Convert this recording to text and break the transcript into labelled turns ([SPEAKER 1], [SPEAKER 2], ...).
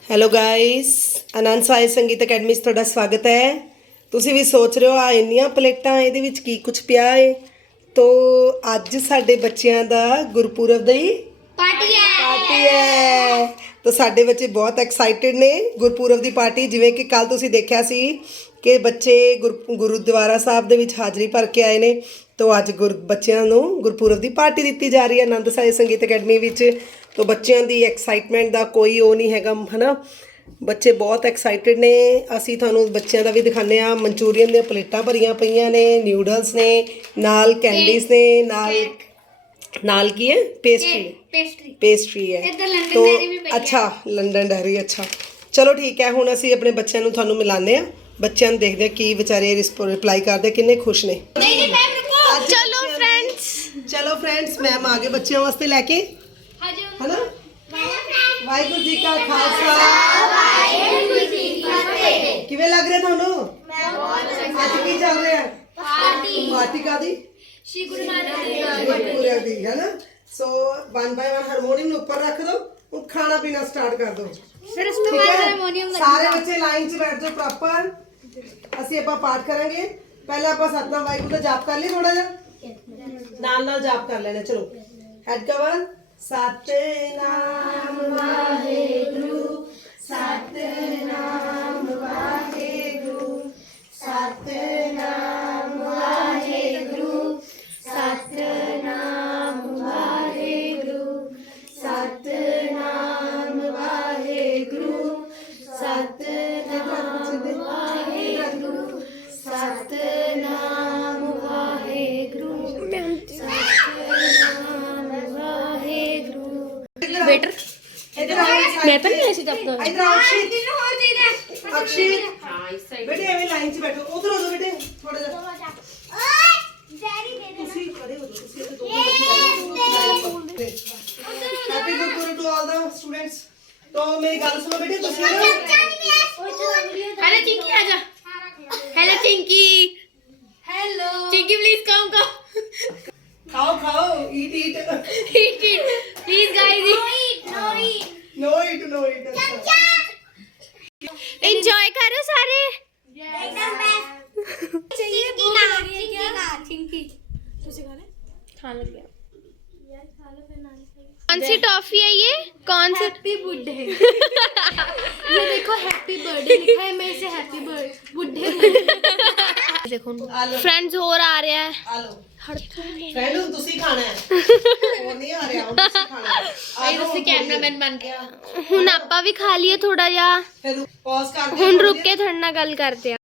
[SPEAKER 1] Hello guys, ਆਨੰਦ ਸਾਈ ਸੰਗੀਤ academy 'ਚ ਤੁਹਾਡਾ ਸਵਾਗਤ ਹੈ। ਤੁਸੀਂ ਵੀ ਸੋਚ ਰਹੇ ਹੋ ਆ ਇੰਨੀਆਂ ਪਲੇਟਾਂ ਇਹਦੇ ਵਿੱਚ ਕੀ ਕੁਝ ਪਿਆ ਹੈ। ਤੋ ਅੱਜ ਸਾਡੇ ਬੱਚਿਆਂ ਦਾ ਗੁਰਪੁਰਬ ਦੀ ਪਾਰਟੀ ਹੈ। ਤੋ ਸਾਡੇ ਬੱਚੇ ਬਹੁਤ ਐਕਸਾਈਟਿਡ ਨੇ ਗੁਰਪੁਰਬ ਦੀ ਪਾਰਟੀ। ਜਿਵੇਂ ਕਿ ਕੱਲ ਤੁਸੀਂ ਦੇਖਿਆ ਸੀ ਕਿ ਬੱਚੇ ਗੁਰਦੁਆਰਾ ਸਾਹਿਬ ਦੇ ਵਿੱਚ ਹਾਜ਼ਰੀ ਭਰ ਕੇ ਆਏ ਨੇ। ਤੋ ਅੱਜ ਬੱਚਿਆਂ ਨੂੰ ਗੁਰਪੁਰਬ ਦੀ ਪਾਰਟੀ ਦਿੱਤੀ ਜਾ ਰਹੀ ਹੈ ਆਨੰਦ ਸਾਈ ਸੰਗੀਤ ਅਕੈਡਮੀ ਵਿੱਚ। ਤੋ ਬੱਚਿਆਂ ਦੀ ਐਕਸਾਈਟਮੈਂਟ ਦਾ ਕੋਈ ਉਹ ਨਹੀਂ ਹੈਗਾ, ਹੈ ਨਾ। ਬੱਚੇ ਬਹੁਤ ਐਕਸਾਈਟਿਡ ਨੇ। ਅਸੀਂ ਤੁਹਾਨੂੰ ਬੱਚਿਆਂ ਦਾ ਵੀ ਦਿਖਾਉਂਦੇ ਹਾਂ। ਮਨਚੂਰੀਅਨ ਦੀਆਂ ਪਲੇਟਾਂ ਭਰੀਆਂ ਪਈਆਂ ਨੇ, ਨਿਊਡਲਸ ਨੇ, ਨਾਲ ਕੈਂਡੀਜ਼ ਨੇ, ਨਾਲ ਕੀ ਹੈ, ਪੇਸਟਰੀ ਹੈ। ਤੋ ਅੱਛਾ, ਲੰਡਨ ਡੈਰੀ, ਅੱਛਾ ਚਲੋ ਠੀਕ ਹੈ। ਹੁਣ ਅਸੀਂ ਆਪਣੇ ਬੱਚਿਆਂ ਨੂੰ ਤੁਹਾਨੂੰ ਮਿਲਾਉਂਦੇ ਹਾਂ। ਬੱਚਿਆਂ ਨੂੰ ਦੇਖਦੇ ਹਾਂ ਕੀ ਵਿਚਾਰੇ ਰਿਪਲਾਈ ਕਰਦੇ, ਕਿੰਨੇ ਖੁਸ਼ ਨੇ। ਚਲੋ ਫਰੈਂਡਸ, ਮੈਮ ਆ ਗਏ ਬੱਚਿਆਂ ਵਾਸਤੇ ਲੈ ਕੇ, ਹੈ ਨਾ। ਵਾਹਿਗੁਰੂ ਜੀ ਕਾ ਖਾਲਸਾ, ਵਾਹਿਗੁਰੂ ਜੀ ਕੀ ਫਤਿਹ। ਕਿਵੇਂ ਲੱਗ ਰਿਹਾ ਤੁਹਾਨੂੰ? ਅੱਜ ਕੀ ਚੱਲ ਰਿਹਾ? ਪਾਰਟੀ ਕਾਦੀ? ਸ਼੍ਰੀ ਗੁਰੂ ਨਾਨਕ ਦੇਵ ਜੀ, ਹੈ ਨਾ। ਸੋ 1 ਬਾय 1 ਹਾਰਮੋਨੀਅਮ ਨੂੰ ਉੱਪਰ ਰੱਖ ਦੋ। ਹੁਣ ਖਾਣਾ ਪੀਣਾ ਸਟਾਰਟ ਕਰ ਦੋ। ਸਾਰੇ ਬੱਚੇ ਲਾਈਨ 'ਚ ਬੈਠ ਜਾਓ ਪ੍ਰੋਪਰ। ਅਸੀਂ ਆਪਾਂ ਪਾਠ ਕਰਾਂਗੇ। ਪਹਿਲਾਂ ਆਪਾਂ ਸਤਨਾਮ ਵਾਹਿਗੁਰੂ ਦਾ ਜਾਪ ਕਰ ਲਈ, ਥੋੜਾ ਜਿਹਾ ਨਾਲ ਜਾਪ ਕਰ ਲੈਣਾ। ਚਲੋ, head cover. Satnam Waheguru, Satnam Waheguru, Satnam Waheguru, Satnam Waheguru, Satnam Waheguru, Satnam Waheguru, Satnam Waheguru, better मैं तो नहीं ऐसे जपता हूं। इधर अक्षित बेटे एवे लाइन से बैठो। उधर हो जाओ बेटे, थोड़ा जा डैडी दे दे। ਤੁਸੀਂ ਖੜੇ ਹੋ ਜਾਓ, ਤੁਸੀਂ ਇੱਥੇ ਦੋ ਬੱਚੇ। Happy Gurpurab to all the students. तो मेरी गल सुनो बेटे, ਤੁਸੀਂ हेलो चिंकी, आजा। Hello Chinki, hello Chinki, please come come. खाओ, eat please guys, no eat enjoy करो सारे। कौन सी टॉफी है ये? कौन सी? Happy birthday. ये देखो हैप्पी बर्थडे लिखा है, मैं इसे हैप्पी बर्थडे देखो। फ्रेंड्स और आ रहा है। फ्रेंड ਤੁਸੀਂ ਖਾਣਾ ਹੈ, ਉਹ ਨਹੀਂ ਆ ਰਿਹਾ। ਤੁਸੀਂ ਖਾਣਾ ਹੈ। ਆਈ ਤੁਸੀਂ ਕੈਮਰਾਮੈਨ ਬਣ ਗਿਆ। ਹੁਣ ਆਪਾਂ ਵੀ ਖਾ ਲਈਏ ਥੋੜਾ ਜਿਹਾ। ਫਿਰ ਪੌਜ਼ ਕਰ ਦਿਓ। ਹੁਣ ਰੁਕ ਕੇ ਤੁਹਾਡੇ ਨਾਲ ਗੱਲ ਕਰਦੇ ਆ।